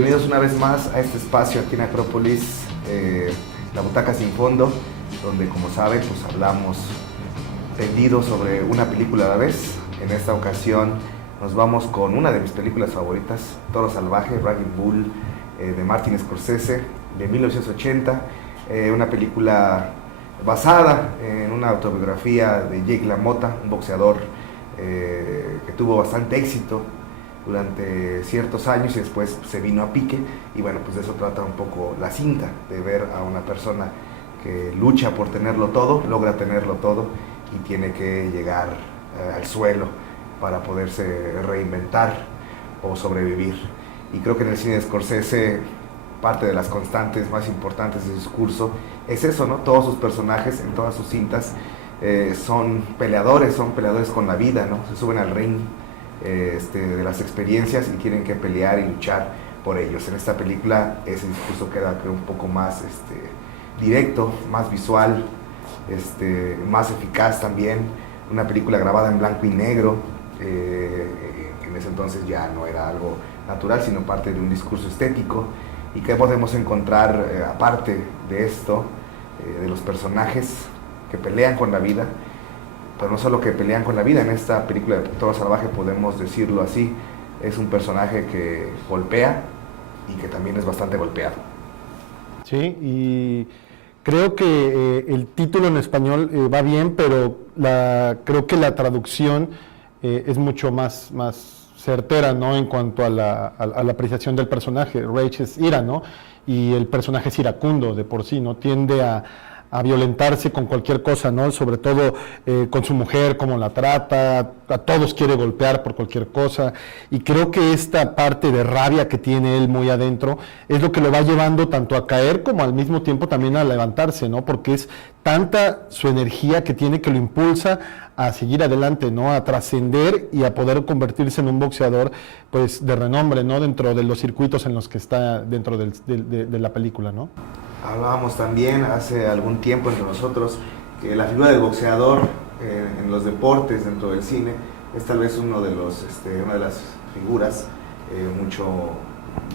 bienvenidos una vez más a este espacio aquí en Acrópolis, La Butaca Sin Fondo, donde, como saben, pues hablamos tendido sobre una película a la vez. En esta ocasión nos vamos con una de mis películas favoritas, Toro Salvaje, Raging Bull, de Martin Scorsese, de 1980, una película basada en una autobiografía de Jake LaMotta, un boxeador que tuvo bastante éxito durante ciertos años y después se vino a pique, y bueno, pues de eso trata un poco la cinta, de ver a una persona que lucha por tenerlo todo, logra tenerlo todo y tiene que llegar al suelo para poderse reinventar o sobrevivir. Y creo que en el cine de Scorsese parte de las constantes más importantes de su discurso es eso, ¿no? Todos sus personajes en todas sus cintas son peleadores con la vida, ¿no? Se suben al ring de las experiencias y tienen que pelear y luchar por ellos. En esta película ese discurso queda, creo, un poco más directo, más visual, más eficaz también. Una película grabada en blanco y negro, en ese entonces ya no era algo natural, sino parte de un discurso estético. ¿Y qué podemos encontrar aparte de esto, de los personajes que pelean con la vida? Pero no solo que pelean con la vida, en esta película de Toro Salvaje, podemos decirlo así, es un personaje que golpea y que también es bastante golpeado. Sí, y creo que el título en español va bien, pero creo que la traducción es mucho más certera, ¿no? En cuanto a la apreciación del personaje. Rage es ira, ¿no? Y el personaje es iracundo de por sí, ¿no? Tiende a violentarse con cualquier cosa, ¿no? Sobre todo con su mujer, cómo la trata, a todos quiere golpear por cualquier cosa, y creo que esta parte de rabia que tiene él muy adentro es lo que lo va llevando tanto a caer como al mismo tiempo también a levantarse, ¿no? Porque es tanta su energía que tiene que lo impulsa a seguir adelante, ¿no? A trascender y a poder convertirse en un boxeador, pues, de renombre, ¿no? Dentro de los circuitos en los que está dentro de la película, ¿no? Hablábamos también hace algún tiempo entre nosotros que la figura del boxeador en los deportes dentro del cine es tal vez una de las figuras mucho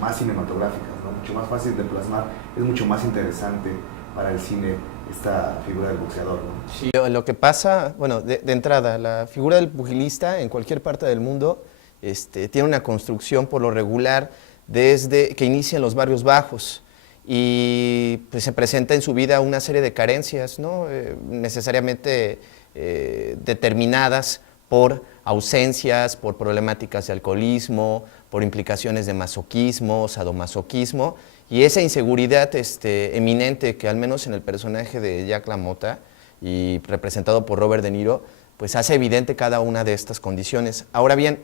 más cinematográficas, ¿no? Mucho más fácil de plasmar, es mucho más interesante para el cine esta figura del boxeador, ¿no? Sí, lo que pasa, bueno, de entrada, la figura del pugilista en cualquier parte del mundo tiene una construcción por lo regular desde que inicia en los barrios bajos, y pues se presenta en su vida una serie de carencias, ¿no? Necesariamente determinadas por ausencias, por problemáticas de alcoholismo, por implicaciones de masoquismo, sadomasoquismo, y esa inseguridad eminente que al menos en el personaje de Jake LaMotta, y representado por Robert De Niro, pues hace evidente cada una de estas condiciones. Ahora bien,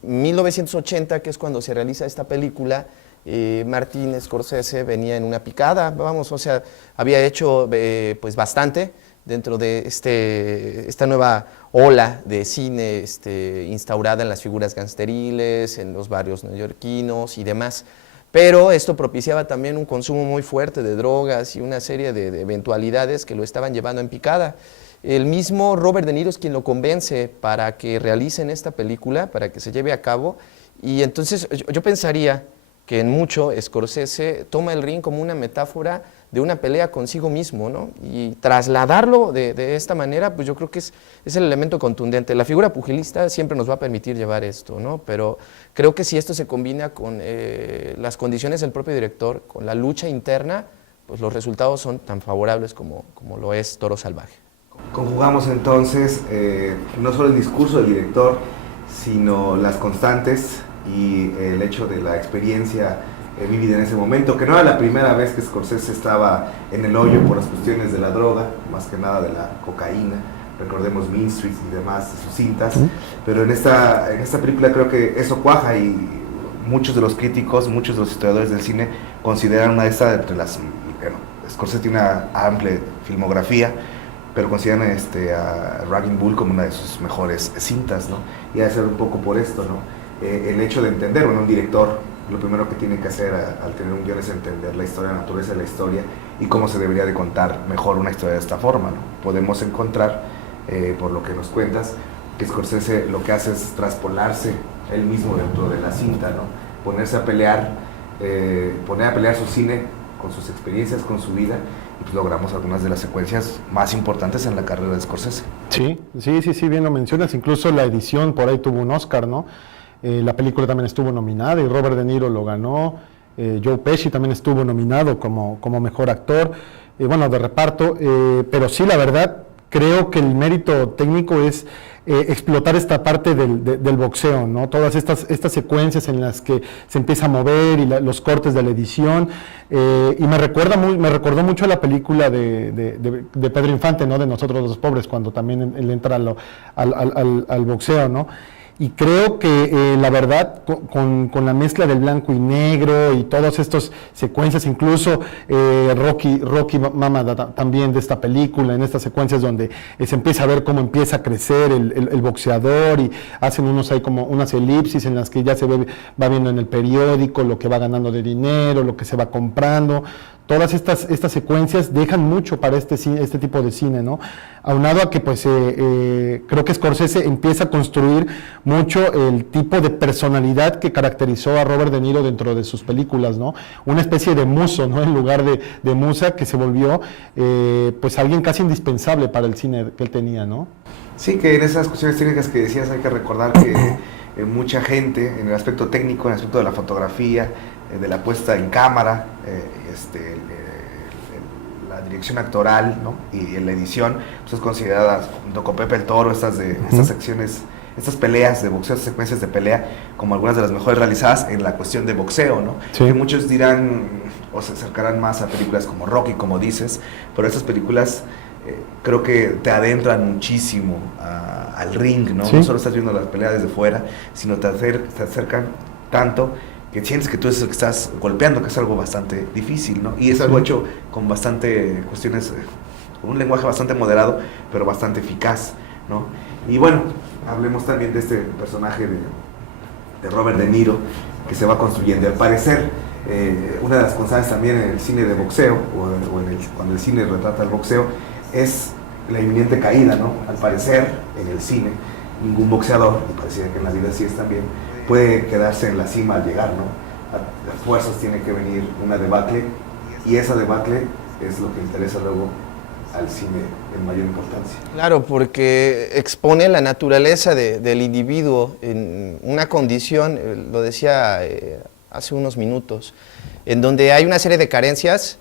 1980, que es cuando se realiza esta película, Martin Scorsese venía en una picada, vamos, o sea, había hecho pues bastante dentro de esta nueva ola de cine instaurada en las figuras gangsteriles, en los barrios neoyorquinos y demás. Pero esto propiciaba también un consumo muy fuerte de drogas y una serie de eventualidades que lo estaban llevando en picada. El mismo Robert De Niro es quien lo convence para que realicen esta película, para que se lleve a cabo, y entonces yo pensaría que en mucho Scorsese toma el ring como una metáfora de una pelea consigo mismo, ¿no? Y trasladarlo de esta manera, pues yo creo que es el elemento contundente. La figura pugilista siempre nos va a permitir llevar esto, ¿no? Pero creo que si esto se combina con las condiciones del propio director, con la lucha interna, pues los resultados son tan favorables como lo es Toro Salvaje. Conjugamos entonces no solo el discurso del director, sino las constantes y el hecho de la experiencia vivida en ese momento, que no era la primera vez que Scorsese estaba en el hoyo por las cuestiones de la droga, más que nada de la cocaína. Recordemos Mean Streets y demás de sus cintas, pero en esta película creo que eso cuaja, y muchos de los críticos, muchos de los historiadores del cine consideran una de estas entre las... Bueno, Scorsese tiene una amplia filmografía, pero consideran a Raging Bull como una de sus mejores cintas, ¿no? Y ha de ser un poco por esto, ¿no? El hecho de entender, bueno, un director, lo primero que tiene que hacer al tener un guion es entender la historia, la naturaleza de la historia y cómo se debería de contar mejor una historia de esta forma, ¿no? Podemos encontrar, por lo que nos cuentas, que Scorsese lo que hace es traspolarse él mismo dentro de la cinta, ¿no? Ponerse a pelear poner a pelear su cine con sus experiencias, con su vida, y pues logramos algunas de las secuencias más importantes en la carrera de Scorsese. Sí, bien lo mencionas, incluso la edición por ahí tuvo un Oscar, ¿no? La película también estuvo nominada y Robert De Niro lo ganó, Joe Pesci también estuvo nominado como mejor actor, bueno, de reparto, pero sí, la verdad, creo que el mérito técnico es explotar esta parte del boxeo, ¿no? Todas estas secuencias en las que se empieza a mover y los cortes de la edición, y me recordó mucho a la película de Pedro Infante, ¿no? De Nosotros los Pobres, cuando también él entra al boxeo, ¿no? Y creo que la verdad, con la mezcla del blanco y negro y todas estas secuencias, incluso Rocky Mama también de esta película, en estas secuencias donde se empieza a ver cómo empieza a crecer el boxeador y hacen hay como unas elipsis en las que ya va viendo en el periódico lo que va ganando de dinero, lo que se va comprando. Todas estas secuencias dejan mucho para este tipo de cine, ¿no? Aunado a que pues creo que Scorsese empieza a construir mucho el tipo de personalidad que caracterizó a Robert De Niro dentro de sus películas, ¿no? Una especie de muso, ¿no? En lugar de musa, que se volvió pues alguien casi indispensable para el cine que él tenía, ¿no? Sí, que en esas cuestiones técnicas que decías hay que recordar que mucha gente en el aspecto técnico, en el aspecto de la fotografía, de la puesta en cámara, la dirección actoral, ¿no? Y la edición, pues es considerada, junto con Pepe el Toro, estas secciones, estas peleas de boxeo, estas secuencias de pelea, como algunas de las mejores realizadas en la cuestión de boxeo, ¿no? Sí. Que muchos dirán o se acercarán más a películas como Rocky, como dices, pero estas películas creo que te adentran muchísimo al ring, ¿no? Sí. No solo estás viendo las peleas desde fuera, sino te acercan tanto que sientes que tú eres el que estás golpeando, que es algo bastante difícil, ¿no? Y es algo hecho con bastante cuestiones, con un lenguaje bastante moderado, pero bastante eficaz, ¿no? Y bueno, hablemos también de este personaje de Robert De Niro, que se va construyendo. Al parecer, una de las constantes también en el cine de boxeo, cuando el cine retrata el boxeo, es la inminente caída, ¿no? Al parecer, en el cine, ningún boxeador, y parecía que en la vida sí es también, puede quedarse en la cima al llegar, ¿no? A fuerzas tiene que venir una debacle, y esa debacle es lo que interesa luego al cine en mayor importancia. Claro, porque expone la naturaleza del individuo en una condición, lo decía hace unos minutos, en donde hay una serie de carencias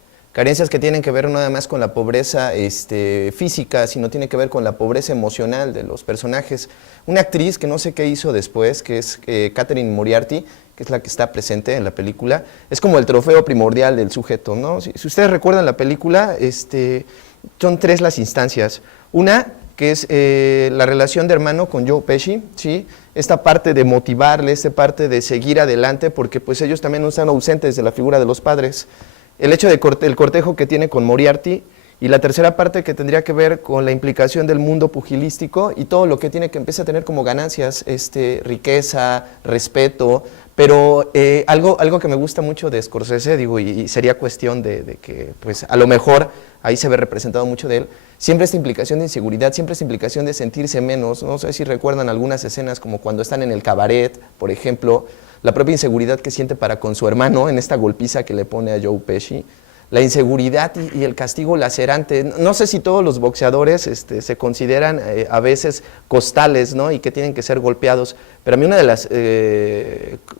que tienen que ver no nada más con la pobreza física, sino tiene que ver con la pobreza emocional de los personajes. Una actriz que no sé qué hizo después, que es Catherine Moriarty, que es la que está presente en la película, es como el trofeo primordial del sujeto, ¿no? Si ustedes recuerdan la película, son tres las instancias. Una, que es la relación de hermano con Joe Pesci, ¿sí? Esta parte de motivarle, esta parte de seguir adelante, porque pues ellos también no están ausentes de la figura de los padres. El hecho del cortejo que tiene con Moriarty, y la tercera parte que tendría que ver con la implicación del mundo pugilístico y todo lo que tiene que empezar a tener como ganancias, riqueza, respeto, pero algo que me gusta mucho de Scorsese, digo, y sería cuestión de que pues a lo mejor ahí se ve representado mucho de él, siempre esta implicación de inseguridad, siempre esta implicación de sentirse menos. No sé si recuerdan algunas escenas como cuando están en el cabaret, por ejemplo, la propia inseguridad que siente para con su hermano en esta golpiza que le pone a Joe Pesci, la inseguridad y el castigo lacerante. No sé si todos los boxeadores se consideran a veces costales, ¿no? Y que tienen que ser golpeados, pero a mí una de las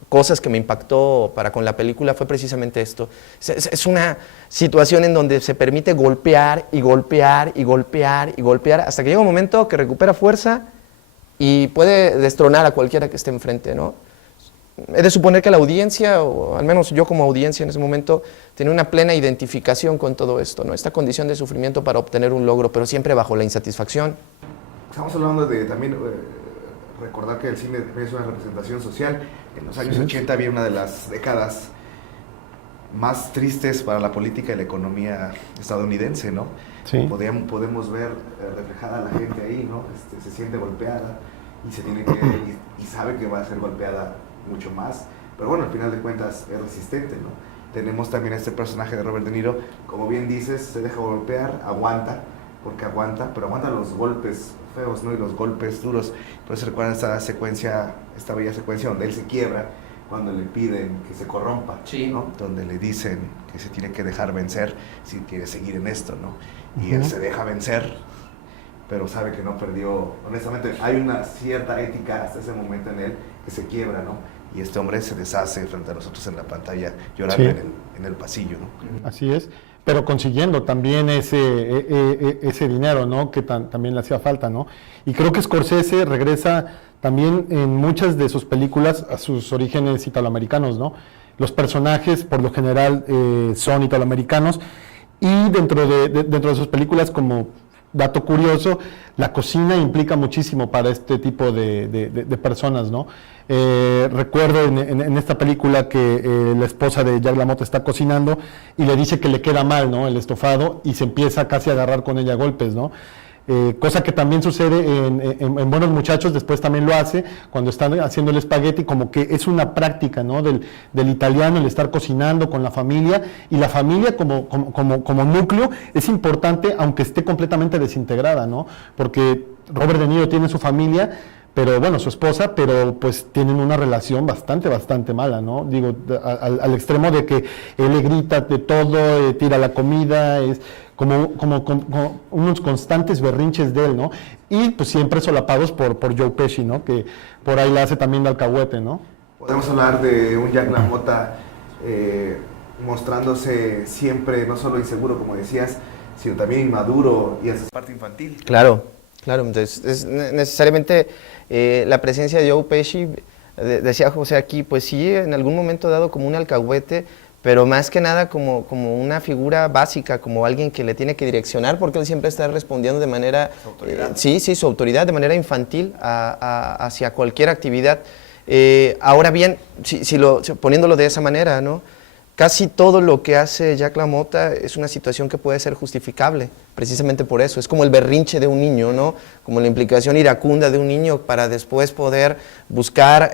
cosas que me impactó para con la película fue precisamente esto. Es una situación en donde se permite golpear y golpear y golpear y golpear hasta que llega un momento que recupera fuerza y puede destronar a cualquiera que esté enfrente, ¿no? He de suponer que la audiencia, o al menos yo como audiencia en ese momento, tenía una plena identificación con todo esto, ¿no? Esta condición de sufrimiento para obtener un logro, pero siempre bajo la insatisfacción. Estamos hablando de también recordar que el cine es una representación social. En los años 80 había una de las décadas más tristes para la política y la economía estadounidense, ¿no? Sí. Podemos ver reflejada a la gente ahí, ¿no? Se siente golpeada y se tiene que y sabe que va a ser golpeada mucho más, pero bueno, al final de cuentas es resistente, ¿no? Tenemos también a este personaje de Robert De Niro, como bien dices, se deja golpear, aguanta, porque aguanta, pero aguanta los golpes feos, ¿no? Y los golpes duros. Por eso recuerdan esta bella secuencia donde él se quiebra, cuando le piden que se corrompa, Sí. ¿no? Donde le dicen que se tiene que dejar vencer si quiere seguir en esto, ¿no? Y él se deja vencer, pero sabe que no perdió. Honestamente, hay una cierta ética hasta ese momento en él que se quiebra, ¿no? Y este hombre se deshace frente a nosotros en la pantalla, llorando Sí. en el pasillo, ¿no? Así es, pero consiguiendo también ese dinero, ¿no? Que también le hacía falta, ¿no? Y creo que Scorsese regresa también en muchas de sus películas a sus orígenes italoamericanos, ¿no? Los personajes, por lo general, son italoamericanos, y dentro de sus películas, como dato curioso, la cocina implica muchísimo para este tipo de personas, ¿no? Recuerdo en esta película que la esposa de Jack LaMotta está cocinando y le dice que le queda mal, ¿no? El estofado, y se empieza casi a agarrar con ella a golpes, ¿no? Cosa que también sucede en Buenos Muchachos. Después también lo hace cuando están haciendo el espagueti, como que es una práctica, ¿no? del italiano, el estar cocinando con la familia, y la familia como núcleo es importante, aunque esté completamente desintegrada, ¿no? Porque Robert De Niro tiene su familia, pero bueno, su esposa, pero pues tienen una relación bastante mala, ¿no? Digo, al extremo de que él le grita de todo, tira la comida, es como unos constantes berrinches de él, ¿no? Y pues siempre solapados por Joe Pesci, ¿no? Que por ahí la hace también de alcahuete, ¿no? Podemos hablar de un Jack LaMotta mostrándose siempre no solo inseguro, como decías, sino también inmaduro y hasta parte infantil. Claro, claro. Entonces, necesariamente la presencia de Joe Pesci, decía José aquí, pues sí, en algún momento dado como un alcahuete, pero más que nada como una figura básica, como alguien que le tiene que direccionar, porque él siempre está respondiendo de manera, su autoridad, de manera infantil hacia cualquier actividad. Ahora bien, poniéndolo de esa manera, ¿no? Casi todo lo que hace Jack LaMotta es una situación que puede ser justificable, precisamente por eso. Es como el berrinche de un niño, ¿no? Como la implicación iracunda de un niño para después poder buscar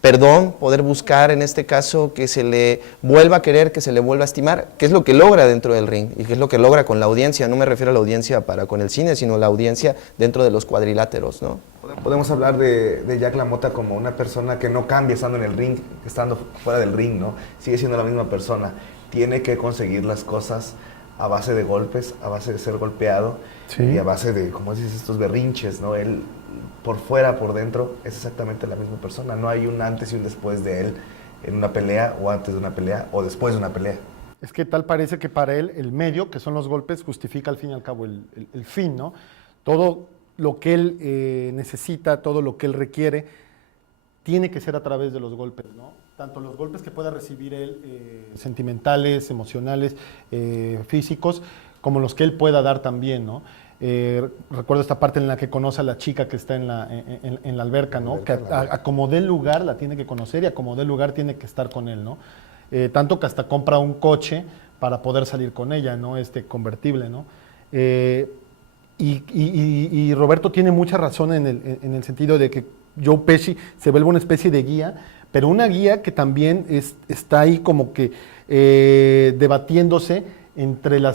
perdón, poder buscar en este caso que se le vuelva a querer, que se le vuelva a estimar, que es lo que logra dentro del ring y que es lo que logra con la audiencia. No me refiero a la audiencia con el cine, sino la audiencia dentro de los cuadriláteros, ¿no? Podemos hablar de Jack LaMotta como una persona que no cambia estando en el ring, estando fuera del ring, ¿no? Sigue siendo la misma persona. Tiene que conseguir las cosas a base de golpes, a base de ser golpeado, sí, y a base de, como dices, estos berrinches, ¿no? Él, por fuera, por dentro, es exactamente la misma persona. No hay un antes y un después de él en una pelea, o antes de una pelea, o después de una pelea. Es que tal parece que para él el medio, que son los golpes, justifica al fin y al cabo el fin, ¿no? Todo lo que él necesita, todo lo que él requiere, tiene que ser a través de los golpes, ¿no? Tanto los golpes que pueda recibir él, sentimentales, emocionales, físicos, como los que él pueda dar también, ¿no? Recuerdo esta parte en la que conoce a la chica que está en la alberca, ¿no? Que a como dé lugar la tiene que conocer y a como dé lugar tiene que estar con él, ¿no? Tanto que hasta compra un coche para poder salir con ella, ¿no? Convertible, ¿no? Y Roberto tiene mucha razón en el sentido de que Joe Pesci se vuelve una especie de guía, pero una guía que también está ahí como que debatiéndose entre la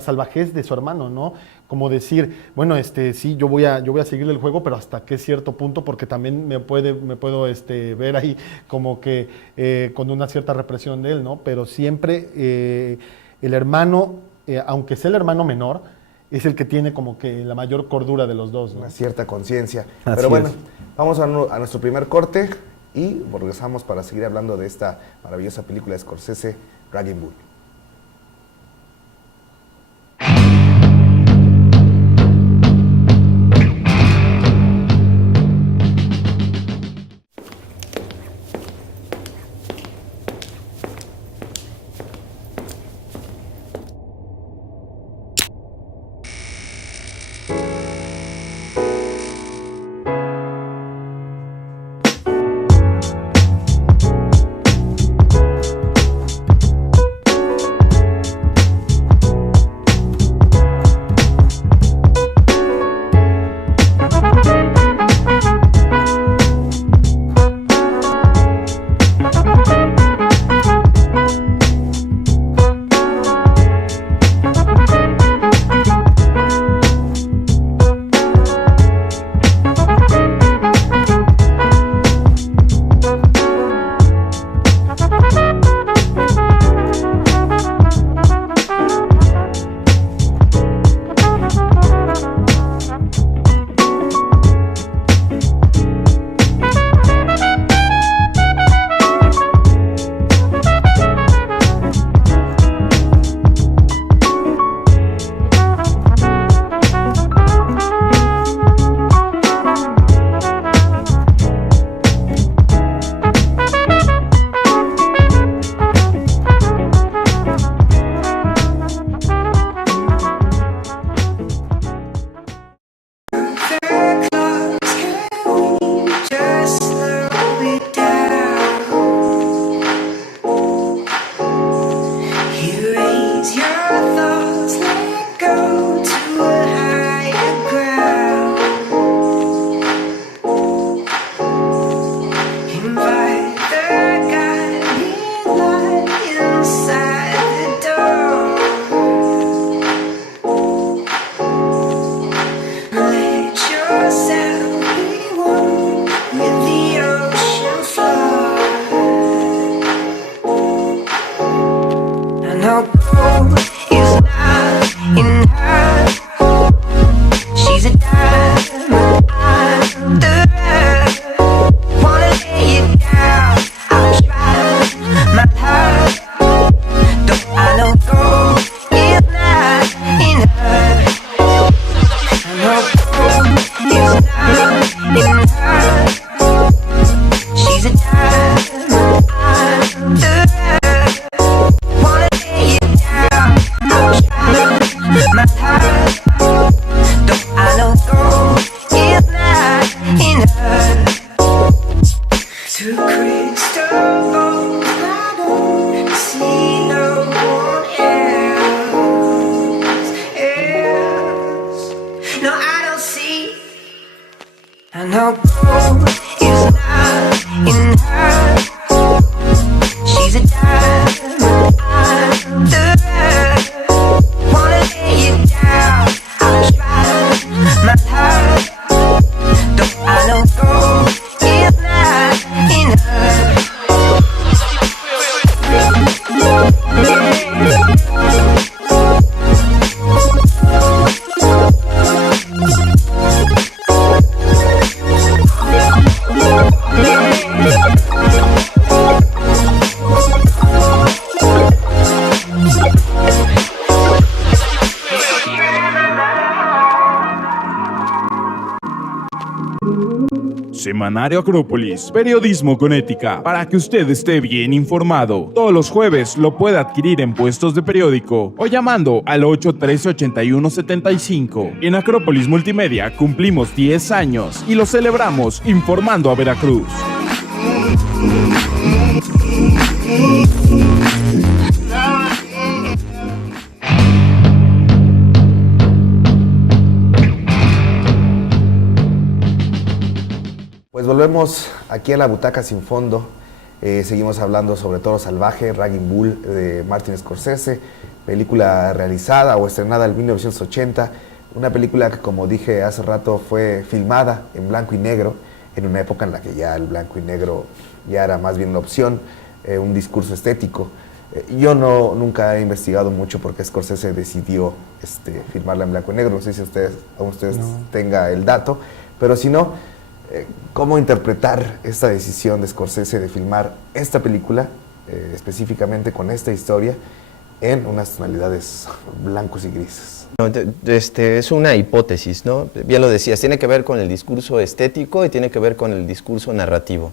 salvajez de su hermano, ¿no? Como decir, bueno, sí, yo voy a seguir el juego, pero hasta qué cierto punto, porque también me puedo ver ahí como que con una cierta represión de él, ¿no? Pero siempre el hermano, aunque sea el hermano menor, es el que tiene como que la mayor cordura de los dos, ¿no? Una cierta conciencia. Pero bueno, vamos a nuestro primer corte y regresamos para seguir hablando de esta maravillosa película de Scorsese, Raging Bull. know gold is not in her. She's a diamond under her. Wanna lay it down, I'll try my heart. Don't I know gold is not in her. Semanario Acrópolis, periodismo con ética, para que usted esté bien informado. Todos los jueves lo puede adquirir en puestos de periódico o llamando al 813-8175. En Acrópolis Multimedia cumplimos 10 años y lo celebramos informando a Veracruz. Pues volvemos aquí a la butaca sin fondo. Seguimos hablando sobre Toro Salvaje, Raging Bull de Martin Scorsese, película realizada o estrenada en 1980, una película que, como dije hace rato, fue filmada en blanco y negro, en una época en la que ya el blanco y negro ya era más bien una opción, un discurso estético. Yo nunca he investigado mucho por qué Scorsese decidió filmarla en blanco y negro, no sé si ustedes tengan el dato, pero si no, ¿cómo interpretar esta decisión de Scorsese de filmar esta película, específicamente con esta historia, en unas tonalidades blancos y grises? Es una hipótesis, ¿no? Bien lo decías, tiene que ver con el discurso estético y tiene que ver con el discurso narrativo.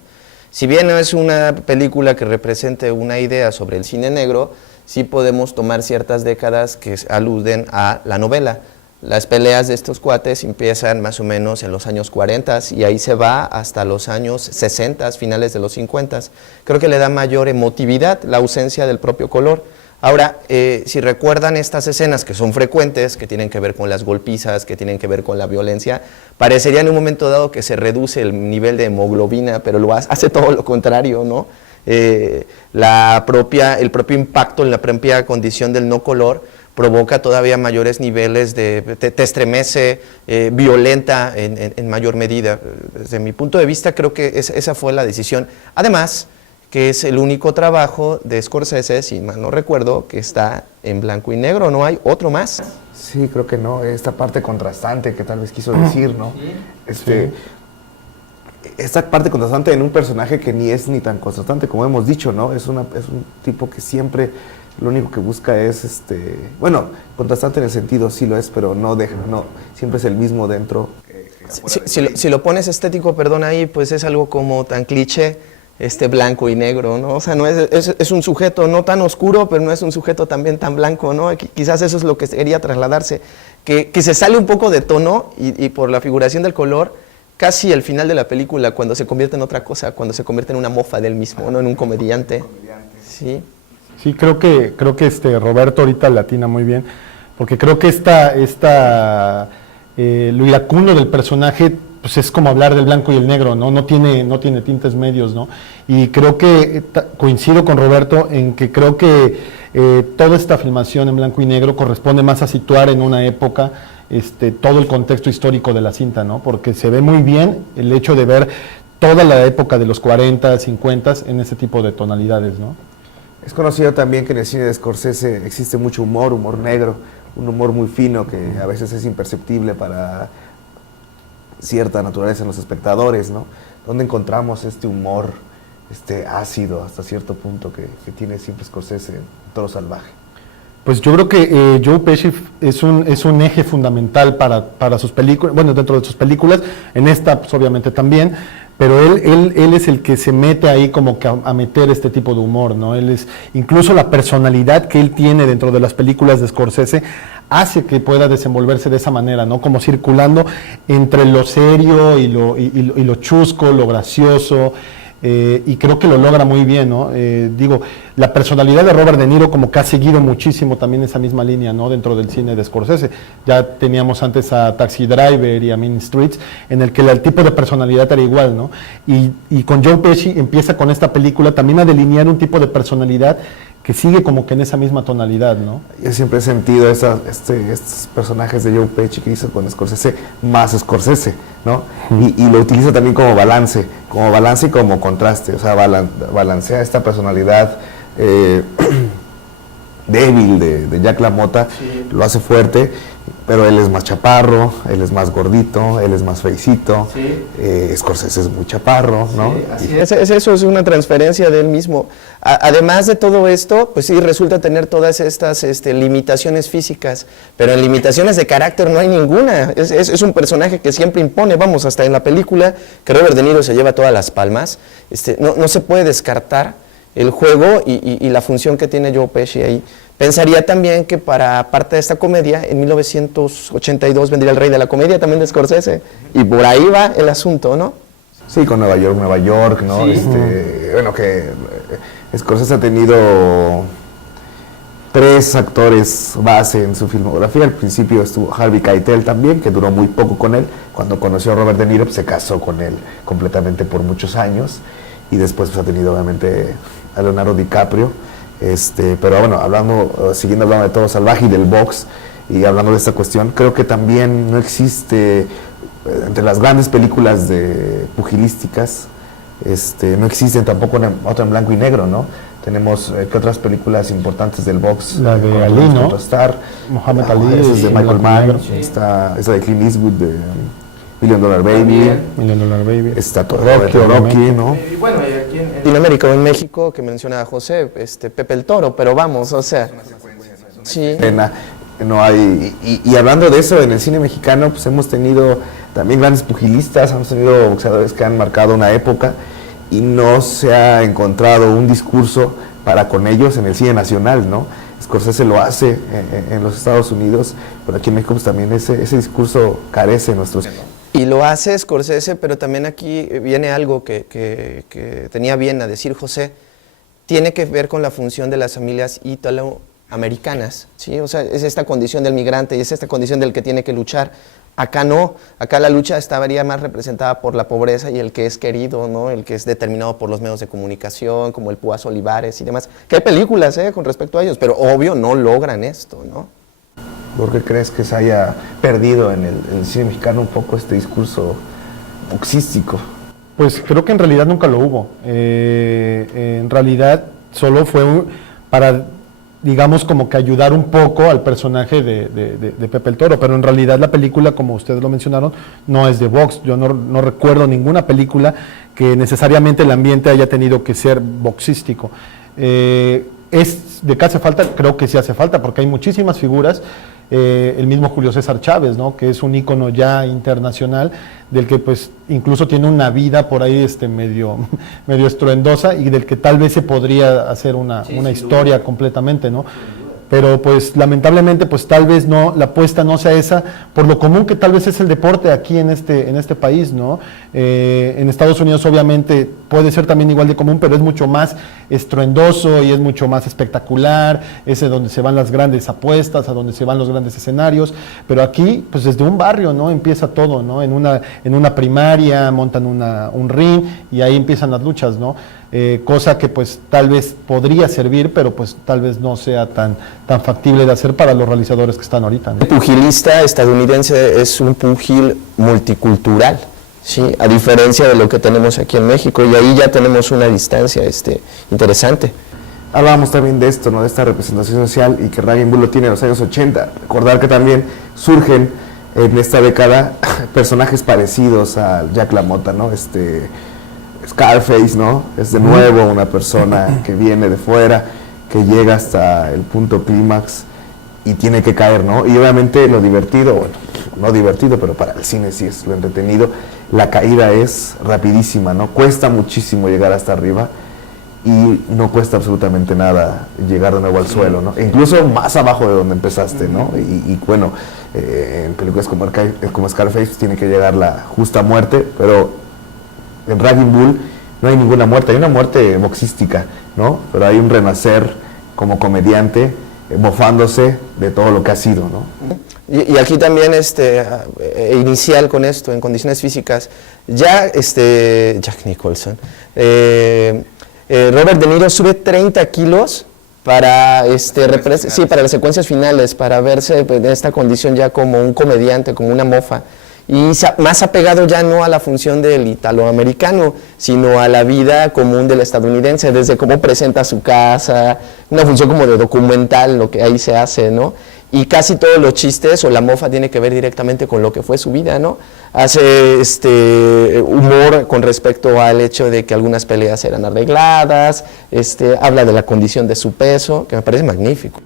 Si bien no es una película que represente una idea sobre el cine negro, sí podemos tomar ciertas décadas que aluden a la novela. Las peleas de estos cuates empiezan más o menos en los años 40 y ahí se va hasta los años 60, finales de los 50. Creo que le da mayor emotividad la ausencia del propio color. Ahora, si recuerdan estas escenas que son frecuentes, que tienen que ver con las golpizas, que tienen que ver con la violencia, parecería en un momento dado que se reduce el nivel de hemoglobina, pero hace todo lo contrario, ¿no? El propio impacto en la propia condición del no color provoca todavía mayores niveles te estremece, violenta en mayor medida. Desde mi punto de vista, creo que esa fue la decisión. Además, que es el único trabajo de Scorsese, si mal no recuerdo, que está en blanco y negro, ¿no hay otro más? Sí, creo que no, esta parte contrastante que tal vez quiso decir, ¿no? Esta parte contrastante en un personaje que ni es ni tan contrastante como hemos dicho, ¿no? Es un tipo que siempre lo único que busca es, contrastante en el sentido sí lo es, pero no siempre es el mismo dentro. Si lo pones estético, perdón, ahí, pues es algo como tan cliché, blanco y negro, ¿no? O sea, no es un sujeto no tan oscuro, pero no es un sujeto también tan blanco, ¿no? Quizás eso es lo que quería trasladarse, que se sale un poco de tono y por la figuración del color, casi al final de la película, cuando se convierte en otra cosa, cuando se convierte en una mofa del mismo, ¿no? En un comediante. Sí. Sí, creo que Roberto ahorita le atina muy bien, porque creo que lo iracundo del personaje pues es como hablar del blanco y el negro, ¿no? No tiene tintes medios, ¿no? Y creo que coincido con Roberto en que creo que toda esta filmación en blanco y negro corresponde más a situar en una época todo el contexto histórico de la cinta, ¿no? Porque se ve muy bien el hecho de ver toda la época de los 40, 50 en ese tipo de tonalidades, ¿no? Es conocido también que en el cine de Scorsese existe mucho humor negro, un humor muy fino que a veces es imperceptible para cierta naturaleza en los espectadores, ¿no? ¿Dónde encontramos este humor, ácido hasta cierto punto que tiene siempre Scorsese en Toro Salvaje? Pues yo creo que Joe Pesci es un eje fundamental para sus películas, bueno, dentro de sus películas, en esta pues, obviamente también, pero él es el que se mete ahí como que a meter este tipo de humor, ¿no? Incluso la personalidad que él tiene dentro de las películas de Scorsese hace que pueda desenvolverse de esa manera, ¿no? Como circulando entre lo serio y lo chusco, lo gracioso. y creo que lo logra muy bien, ¿no? Digo, la personalidad de Robert De Niro como que ha seguido muchísimo también esa misma línea, ¿no? Dentro del cine de Scorsese. Ya teníamos antes a Taxi Driver y a Mean Streets, en el que el tipo de personalidad era igual, ¿no? Y con Joe Pesci empieza con esta película también a delinear un tipo de personalidad que sigue como que en esa misma tonalidad, ¿no? Yo siempre he sentido estos personajes de Joe Pesci que hizo con Scorsese, más Scorsese, ¿no? Y lo utiliza también como balance y como contraste, o sea, balancea esta personalidad débil de Jack LaMotta, sí. Lo hace fuerte, pero él es más chaparro, él es más gordito, él es más feicito, sí. Scorsese es muy chaparro, ¿no? Sí, así es. Eso es una transferencia de él mismo. Además de todo esto, pues sí, resulta tener todas estas limitaciones físicas, pero en limitaciones de carácter no hay ninguna. Es un personaje que siempre impone, vamos, hasta en la película, que Robert De Niro se lleva todas las palmas, no se puede descartar el juego y la función que tiene Joe Pesci ahí. Pensaría también que para parte de esta comedia, en 1982 vendría El Rey de la Comedia, también de Scorsese, y por ahí va el asunto, ¿no? Sí, con Nueva York, ¿no? Sí. Bueno, que Scorsese ha tenido 3 actores base en su filmografía. Al principio estuvo Harvey Keitel también, que duró muy poco con él. Cuando conoció a Robert De Niro, pues, se casó con él completamente por muchos años. Y después pues, ha tenido obviamente a Leonardo DiCaprio. Pero bueno, siguiendo hablando de Todo Salvaje y del box, y hablando de esta cuestión, creo que también no existe, entre las grandes películas pugilísticas, no existen tampoco otra en blanco y negro, ¿no? Tenemos, ¿qué otras películas importantes del box? La de Ali, ¿no? Muhammad Ali, esa es de Michael Mann, está esa de Clint Eastwood, de Million Dollar Baby, está todo Rocky, ¿no? Y bueno, y aquí en Latinoamérica o en México, que mencionaba José, Pepe el Toro, pero vamos, o sea, sí. No hay, y hablando de eso, en el cine mexicano, pues hemos tenido también grandes pugilistas, hemos tenido boxeadores que han marcado una época y no se ha encontrado un discurso para con ellos en el cine nacional, ¿no? Scorsese lo hace en los Estados Unidos, pero aquí en México pues, también ese discurso carece en nuestros... Y lo hace Scorsese, pero también aquí viene algo que tenía bien a decir José, tiene que ver con la función de las familias italoamericanas, ¿sí? O sea, es esta condición del migrante y es esta condición del que tiene que luchar. Acá no, acá la lucha estaría más representada por la pobreza y el que es querido, ¿no? El que es determinado por los medios de comunicación, como el Púas Olivares y demás. Que hay películas con respecto a ellos, pero obvio no logran esto, ¿no? ¿Por qué crees que se haya perdido en el cine mexicano un poco este discurso boxístico? Pues creo que en realidad nunca lo hubo. En realidad solo fue para, digamos, como que ayudar un poco al personaje de Pepe el Toro, pero en realidad la película, como ustedes lo mencionaron, no es de box. Yo no recuerdo ninguna película que necesariamente el ambiente haya tenido que ser boxístico. ¿Es de qué hace falta? Creo que sí hace falta, porque hay muchísimas figuras. El mismo Julio César Chávez, ¿no? Que es un ícono ya internacional, del que pues incluso tiene una vida por ahí medio estruendosa y del que tal vez se podría hacer una historia completamente, ¿no? Pero pues lamentablemente pues tal vez no, la apuesta no sea esa, por lo común que tal vez es el deporte aquí en este país, ¿no? En Estados Unidos obviamente puede ser también igual de común, pero es mucho más estruendoso y es mucho más espectacular, es de donde se van las grandes apuestas, a donde se van los grandes escenarios, pero aquí pues desde un barrio, ¿no? Empieza todo, ¿no? En una primaria montan un ring y ahí empiezan las luchas, ¿no? Cosa que pues tal vez podría servir, pero pues tal vez no sea tan factible de hacer para los realizadores que están ahorita, ¿no? El pugilista estadounidense es un pugil multicultural, ¿sí? A diferencia de lo que tenemos aquí en México, y ahí ya tenemos una distancia interesante. Hablábamos también de esto, ¿no? De esta representación social, y que Raging Bull lo tiene en los años 80. Recordar que también surgen en esta década personajes parecidos a Jack LaMotta, ¿no? Scarface, ¿no? Es de nuevo una persona que viene de fuera, que llega hasta el punto clímax y tiene que caer, ¿no? Y obviamente lo divertido, bueno, no divertido, pero para el cine sí es lo entretenido, la caída es rapidísima, ¿no? Cuesta muchísimo llegar hasta arriba y no cuesta absolutamente nada llegar de nuevo al suelo, ¿no? E incluso más abajo de donde empezaste, ¿no? Y bueno, en películas como Scarface tiene que llegar la justa muerte, pero en Raging Bull no hay ninguna muerte, hay una muerte boxística, ¿no? Pero hay un renacer como comediante, mofándose de todo lo que ha sido, ¿no? Y aquí también inicial con esto, en condiciones físicas, Jack Nicholson, Robert De Niro sube 30 kilos para, para las secuencias finales, para verse en esta condición ya como un comediante, como una mofa. Y más apegado ya no a la función del italoamericano, sino a la vida común del estadounidense, desde cómo presenta su casa, una función como de documental, lo que ahí se hace, ¿no? Y casi todos los chistes o la mofa tiene que ver directamente con lo que fue su vida, ¿no? Hace humor con respecto al hecho de que algunas peleas eran arregladas, habla de la condición de su peso, que me parece magnífico.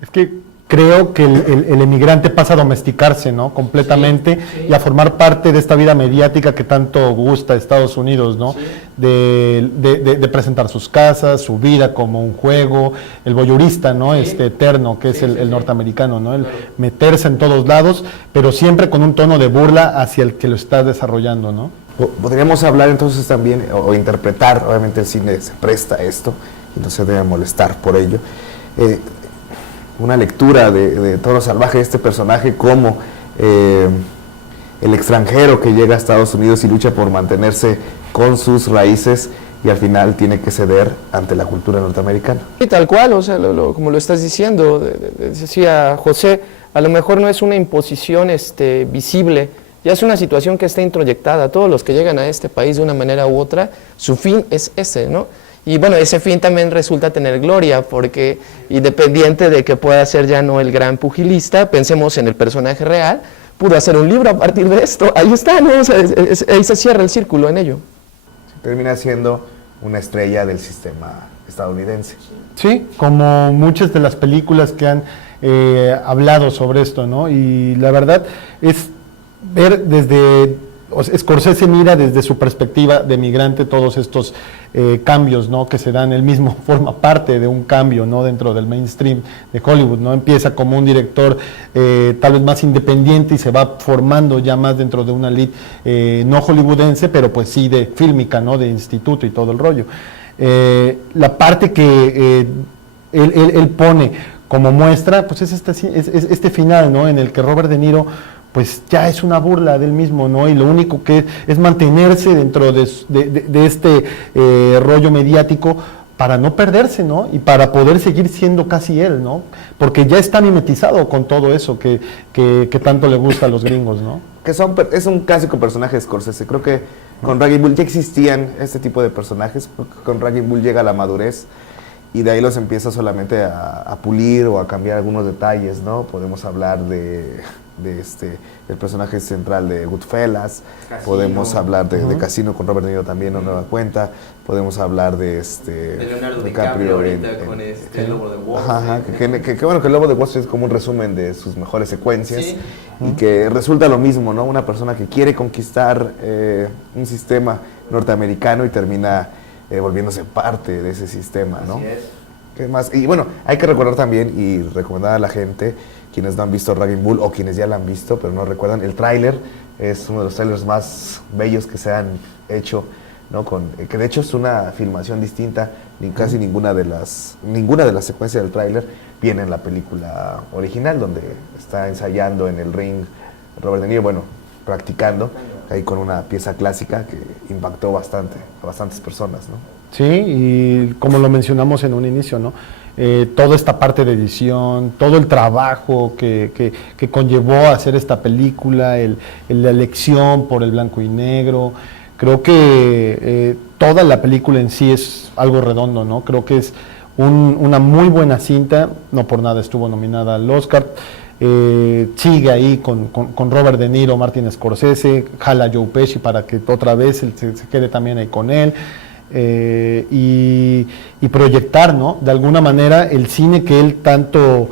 Es que creo que el emigrante pasa a domesticarse, ¿no? Completamente, sí. Y a formar parte de esta vida mediática que tanto gusta a Estados Unidos, ¿no? Sí. De presentar sus casas, su vida como un juego, el voyeurista, ¿no? Sí. Eterno, que es el norteamericano, ¿no? El meterse en todos lados, pero siempre con un tono de burla hacia el que lo está desarrollando, ¿no? Podríamos hablar entonces también, o interpretar, obviamente el cine se presta a esto, y no se debe molestar por ello, una lectura de Toro Salvaje de este personaje como el extranjero que llega a Estados Unidos y lucha por mantenerse con sus raíces y al final tiene que ceder ante la cultura norteamericana. Y tal cual, o sea, como lo estás diciendo, decía José, a lo mejor no es una imposición visible, ya es una situación que está introyectada. Todos los que llegan a este país de una manera u otra, su fin es ese, ¿no? Y bueno, ese fin también resulta tener gloria, porque independiente de que pueda ser ya no el gran pugilista, pensemos en el personaje real, pudo hacer un libro a partir de esto, ahí está, ¿no? O sea, ahí se cierra el círculo en ello. Termina siendo una estrella del sistema estadounidense. Sí, como muchas de las películas que han hablado sobre esto, ¿no? Y la verdad es ver Scorsese mira desde su perspectiva de migrante todos estos cambios, ¿no? Que se dan, él mismo forma parte de un cambio, ¿no? Dentro del mainstream de Hollywood, ¿no? Empieza como un director tal vez más independiente y se va formando ya más dentro de una elite no hollywoodense, pero pues sí de fílmica, ¿no? De instituto y todo el rollo. La parte que él pone como muestra, pues es este final, ¿no? En el que Robert De Niro pues ya es una burla del mismo, ¿no? Y lo único que es mantenerse dentro de este rollo mediático para no perderse, ¿no? Y para poder seguir siendo casi él, ¿no? Porque ya está mimetizado con todo eso que tanto le gusta a los gringos, ¿no? Es un clásico personaje de Scorsese. Creo que con Raging Bull ya existían este tipo de personajes, porque con Raging Bull llega la madurez y de ahí los empieza solamente a pulir o a cambiar algunos detalles, ¿no? Podemos hablar el personaje central de Goodfellas, Casino. Podemos hablar de Casino con Robert De Niro también, no nueva cuenta, podemos hablar de Leonardo DiCaprio ahorita con el Lobo de Wall Street. Ajá, que bueno, que el Lobo de Wall Street es como un resumen de sus mejores secuencias, sí. Y que resulta lo mismo, ¿no? Una persona que quiere conquistar un sistema norteamericano y termina volviéndose parte de ese sistema, ¿no? Así es. ¿Qué más? Y bueno, hay que recordar también y recomendar a la gente, quienes no han visto Raging Bull o quienes ya la han visto pero no recuerdan, el tráiler es uno de los trailers más bellos que se han hecho, ¿no? Que de hecho es una filmación distinta, casi ninguna de las secuencias del tráiler viene en la película original, donde está ensayando en el ring Robert De Niro, bueno, practicando ahí con una pieza clásica que impactó bastante a bastantes personas, ¿no? Sí, y como lo mencionamos en un inicio, ¿no? Toda esta parte de edición, todo el trabajo que conllevó a hacer esta película, la elección por el blanco y negro, creo que toda la película en sí es algo redondo, ¿no? Creo que es una muy buena cinta, no por nada estuvo nominada al Oscar. Sigue ahí con Robert De Niro, Martin Scorsese, jala Joe Pesci para que otra vez se quede también ahí con él. Y proyectar, ¿no? De alguna manera el cine que él tanto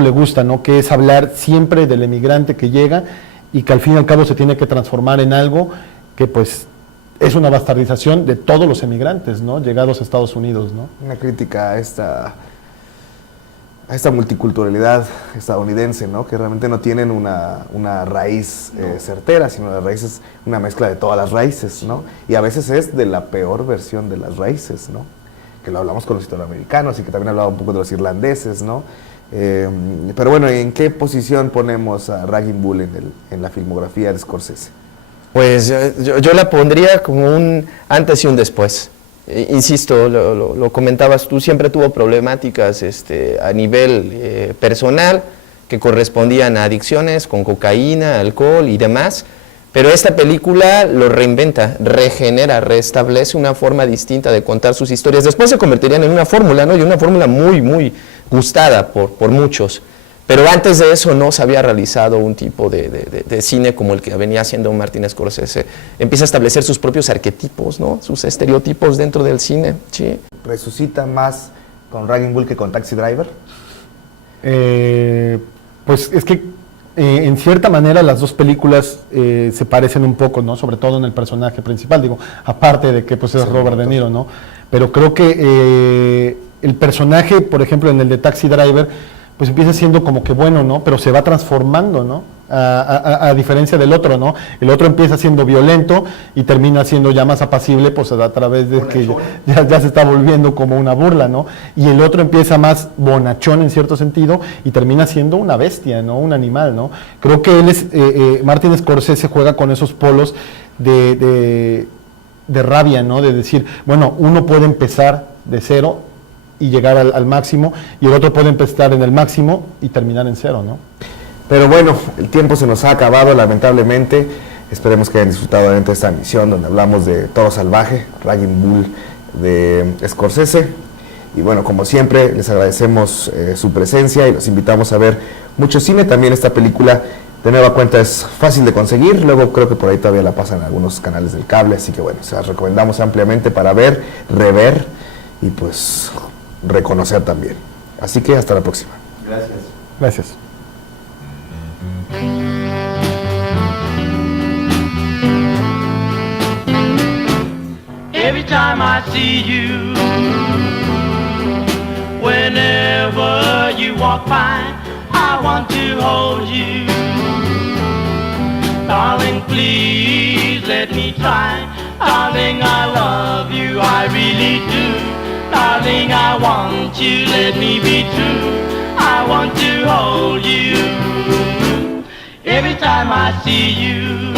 le gusta, ¿no? Que es hablar siempre del emigrante que llega y que al fin y al cabo se tiene que transformar en algo que pues es una bastardización de todos los emigrantes, ¿no? Llegados a Estados Unidos, ¿no? Una crítica a a esta multiculturalidad estadounidense, ¿no? Que realmente no tienen una raíz certera, sino la raíz es una mezcla de todas las raíces, ¿no? Y a veces es de la peor versión de las raíces, ¿no? Que lo hablamos con los italoamericanos y que también hablaba un poco de los irlandeses, ¿no? Pero bueno, ¿en qué posición ponemos a Raging Bull en la filmografía de Scorsese? Pues yo la pondría como un antes y un después. Insisto, lo comentabas tú, siempre tuvo problemáticas a nivel personal que correspondían a adicciones con cocaína, alcohol y demás, pero esta película lo reinventa, regenera, restablece una forma distinta de contar sus historias. Después se convertirían en una fórmula, ¿no? Y una fórmula muy, muy gustada por muchos. Pero antes de eso no se había realizado un tipo de cine como el que venía haciendo Martin Scorsese. Empieza a establecer sus propios arquetipos, ¿no? Sus estereotipos dentro del cine. Sí. ¿Resucita más con Raging Bull que con Taxi Driver? Pues es que en cierta manera las dos películas se parecen un poco, ¿no? Sobre todo en el personaje principal, digo, aparte de que pues es Robert De Niro, ¿no? Pero creo que el personaje, por ejemplo, en el de Taxi Driver, pues empieza siendo como que bueno, ¿no? Pero se va transformando, ¿no? A diferencia del otro, ¿no? El otro empieza siendo violento y termina siendo ya más apacible, pues a través de que ya se está volviendo como una burla, ¿no? Y el otro empieza más bonachón en cierto sentido y termina siendo una bestia, ¿no? Un animal, ¿no? Creo que él es, Martin Scorsese juega con esos polos de rabia, ¿no? De decir, bueno, uno puede empezar de cero y llegar al máximo, y el otro puede empezar en el máximo y terminar en cero, ¿no? Pero bueno, el tiempo se nos ha acabado, lamentablemente. Esperemos que hayan disfrutado de esta emisión donde hablamos de Toro Salvaje, Raging Bull de Scorsese. Y bueno, como siempre, les agradecemos su presencia y los invitamos a ver mucho cine. También esta película, de nueva cuenta, es fácil de conseguir. Luego creo que por ahí todavía la pasan en algunos canales del cable, así que bueno, se las recomendamos ampliamente para ver, rever y pues reconocer también. Así que hasta la próxima. Gracias. Gracias. Every time I see you, whenever you walk by, I want to hold you. Darling, please let me try. Darling, I love you, I really do. Darling, I want you, let me be true. I want to hold you every time I see you.